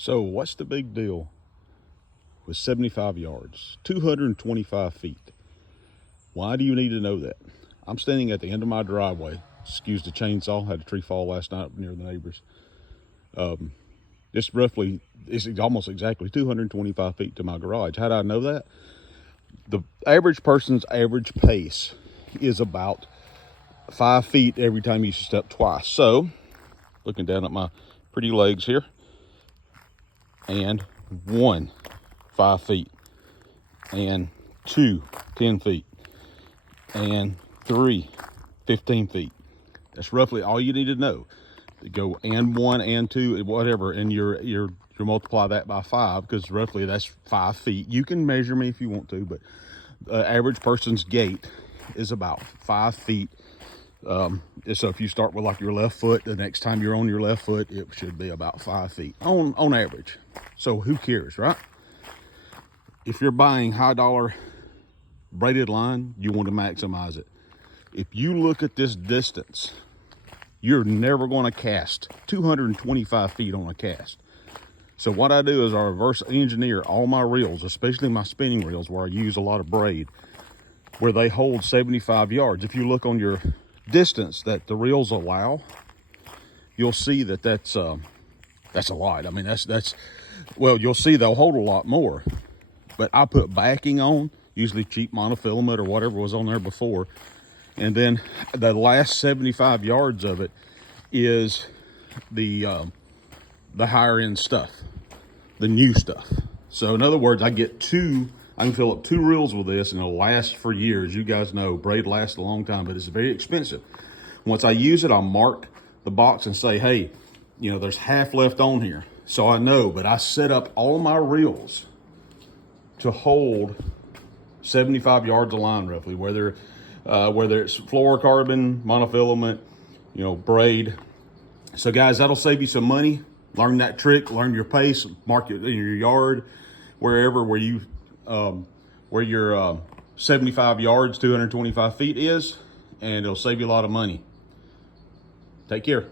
So what's the big deal with 75 yards, 225 feet? Why do you need to know that? I'm standing at the end of my driveway. Excuse the chainsaw, had a tree fall last night near the neighbors. It's almost exactly 225 feet to my garage. How do I know that? The average person's average pace is about 5 feet every time you step twice. So, looking down at my pretty legs here, and 1, 5 feet, and 2, 10 feet, and 3, 15 feet. That's roughly all you need to know. You go and 1 and 2, whatever, and you multiply that by 5, because roughly that's 5 feet. You can measure me if you want to, but the average person's gait is about 5 feet. So if you start with like your left foot, the next time you're on your left foot, it should be about 5 feet on average. So who cares, right? If you're buying high dollar braided line, you want to maximize it. If you look at this distance, you're never going to cast 225 feet on a cast. So what I do is I reverse engineer all my reels, especially my spinning reels where I use a lot of braid, where they hold 75 yards. If you look on your distance that the reels allow, you'll see that that's a lot. I mean, well, you'll see they'll hold a lot more. But I put backing on, usually cheap monofilament or whatever was on there before. And then the last 75 yards of it is the higher end stuff, the new stuff. So in other words, I can fill up 2 reels with this and it'll last for years. You guys know braid lasts a long time, but it's very expensive. Once I use it, I'll mark the box and say, hey, there's half left on here. So I know, but I set up all my reels to hold 75 yards of line roughly, whether it's fluorocarbon, monofilament, braid. So guys, that'll save you some money. Learn that trick, learn your pace, mark it in your yard, wherever where your 75 yards, 225 feet is, and it'll save you a lot of money. Take care.